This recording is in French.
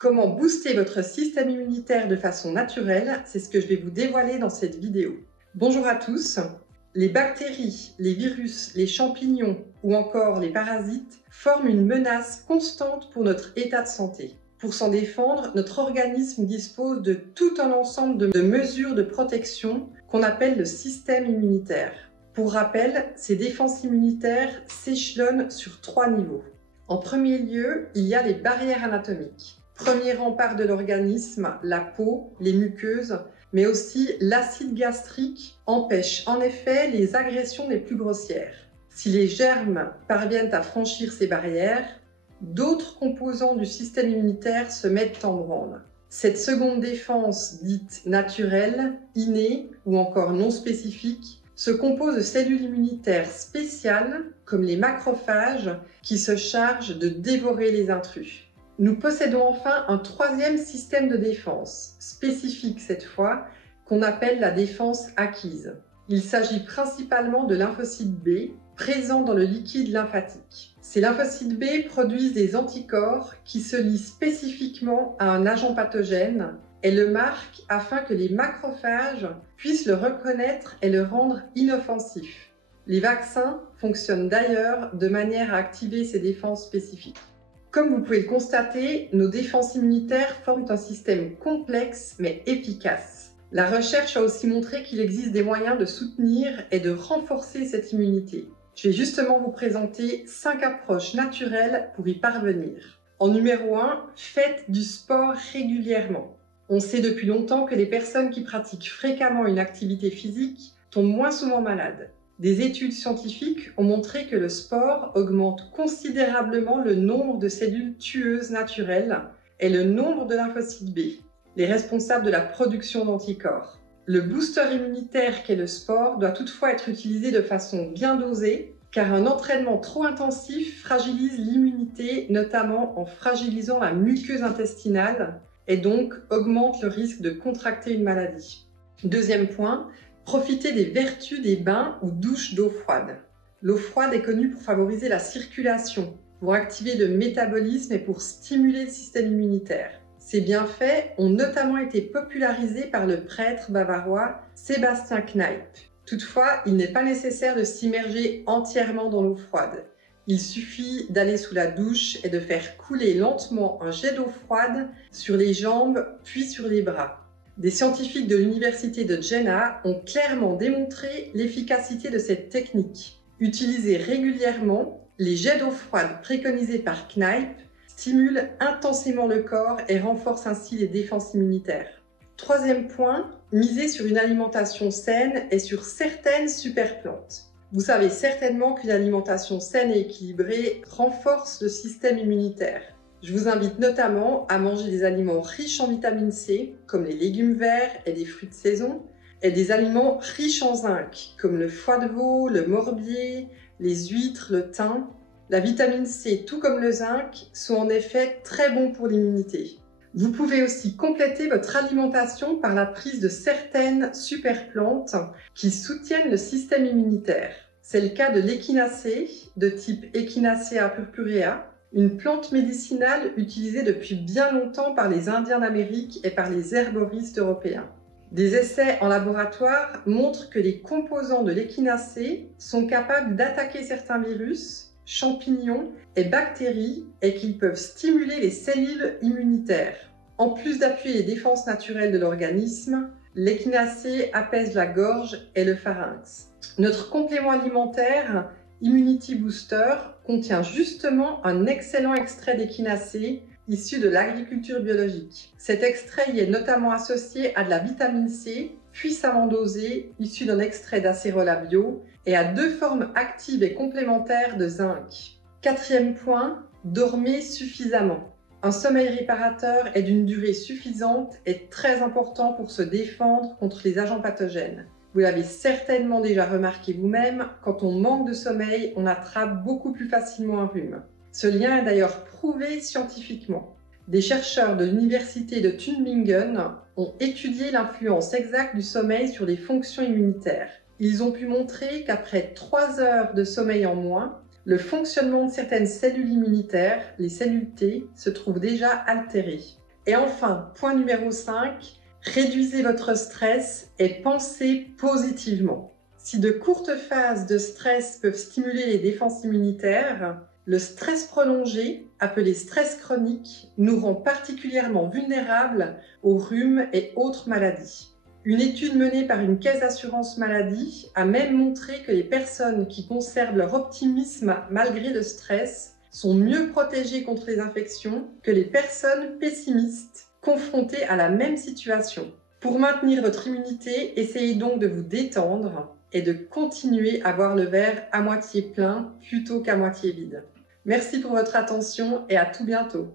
Comment booster votre système immunitaire de façon naturelle, c'est ce que je vais vous dévoiler dans cette vidéo. Bonjour à tous. Les bactéries, les virus, les champignons ou encore les parasites forment une menace constante pour notre état de santé. Pour s'en défendre, notre organisme dispose de tout un ensemble de mesures de protection qu'on appelle le système immunitaire. Pour rappel, ces défenses immunitaires s'échelonnent sur 3 niveaux. En premier lieu, il y a les barrières anatomiques. Premier rempart de l'organisme, la peau, les muqueuses, mais aussi l'acide gastrique empêche en effet les agressions les plus grossières. Si les germes parviennent à franchir ces barrières, d'autres composants du système immunitaire se mettent en branle. Cette seconde défense, dite naturelle, innée ou encore non spécifique, se compose de cellules immunitaires spéciales, comme les macrophages, qui se chargent de dévorer les intrus. Nous possédons enfin un troisième système de défense, spécifique cette fois, qu'on appelle la défense acquise. Il s'agit principalement de lymphocytes B, présents dans le liquide lymphatique. Ces lymphocytes B produisent des anticorps qui se lient spécifiquement à un agent pathogène et le marquent afin que les macrophages puissent le reconnaître et le rendre inoffensif. Les vaccins fonctionnent d'ailleurs de manière à activer ces défenses spécifiques. Comme vous pouvez le constater, nos défenses immunitaires forment un système complexe mais efficace. La recherche a aussi montré qu'il existe des moyens de soutenir et de renforcer cette immunité. Je vais justement vous présenter 5 approches naturelles pour y parvenir. En numéro 1, faites du sport régulièrement. On sait depuis longtemps que les personnes qui pratiquent fréquemment une activité physique tombent moins souvent malades. Des études scientifiques ont montré que le sport augmente considérablement le nombre de cellules tueuses naturelles et le nombre de lymphocytes B, les responsables de la production d'anticorps. Le booster immunitaire qu'est le sport doit toutefois être utilisé de façon bien dosée, car un entraînement trop intensif fragilise l'immunité, notamment en fragilisant la muqueuse intestinale, et donc augmente le risque de contracter une maladie. Deuxième point, profitez des vertus des bains ou douches d'eau froide. L'eau froide est connue pour favoriser la circulation, pour activer le métabolisme et pour stimuler le système immunitaire. Ces bienfaits ont notamment été popularisés par le prêtre bavarois Sébastien Kneipp. Toutefois, il n'est pas nécessaire de s'immerger entièrement dans l'eau froide. Il suffit d'aller sous la douche et de faire couler lentement un jet d'eau froide sur les jambes puis sur les bras. Des scientifiques de l'université de Jena ont clairement démontré l'efficacité de cette technique. Utilisés régulièrement, les jets d'eau froide préconisés par Kneipp stimulent intensément le corps et renforcent ainsi les défenses immunitaires. Troisième point, misez sur une alimentation saine et sur certaines superplantes. Vous savez certainement qu'une alimentation saine et équilibrée renforce le système immunitaire. Je vous invite notamment à manger des aliments riches en vitamine C, comme les légumes verts et les fruits de saison, et des aliments riches en zinc, comme le foie de veau, le morbier, les huîtres, le thym. La vitamine C, tout comme le zinc, sont en effet très bons pour l'immunité. Vous pouvez aussi compléter votre alimentation par la prise de certaines superplantes qui soutiennent le système immunitaire. C'est le cas de l'échinacée, de type Echinacea purpurea, une plante médicinale utilisée depuis bien longtemps par les Indiens d'Amérique et par les herboristes européens. Des essais en laboratoire montrent que les composants de l'échinacée sont capables d'attaquer certains virus, champignons et bactéries et qu'ils peuvent stimuler les cellules immunitaires. En plus d'appuyer les défenses naturelles de l'organisme, l'échinacée apaise la gorge et le pharynx. Notre complément alimentaire, Immunity Booster, contient justement un excellent extrait d'échinacée issu de l'agriculture biologique. Cet extrait y est notamment associé à de la vitamine C, puissamment dosée, issue d'un extrait d'acérola bio, et à 2 formes actives et complémentaires de zinc. Quatrième point, dormez suffisamment. Un sommeil réparateur et d'une durée suffisante est très important pour se défendre contre les agents pathogènes. Vous l'avez certainement déjà remarqué vous-même, quand on manque de sommeil, on attrape beaucoup plus facilement un rhume. Ce lien est d'ailleurs prouvé scientifiquement. Des chercheurs de l'université de Tübingen ont étudié l'influence exacte du sommeil sur les fonctions immunitaires. Ils ont pu montrer qu'après 3 heures de sommeil en moins, le fonctionnement de certaines cellules immunitaires, les cellules T, se trouve déjà altéré. Et enfin, point numéro 5, réduisez votre stress et pensez positivement. Si de courtes phases de stress peuvent stimuler les défenses immunitaires, le stress prolongé, appelé stress chronique, nous rend particulièrement vulnérables au rhume et autres maladies. Une étude menée par une caisse d'assurance maladie a même montré que les personnes qui conservent leur optimisme malgré le stress sont mieux protégées contre les infections que les personnes pessimistes confrontées à la même situation. Pour maintenir votre immunité, essayez donc de vous détendre et de continuer à voir le verre à moitié plein plutôt qu'à moitié vide. Merci pour votre attention et à tout bientôt.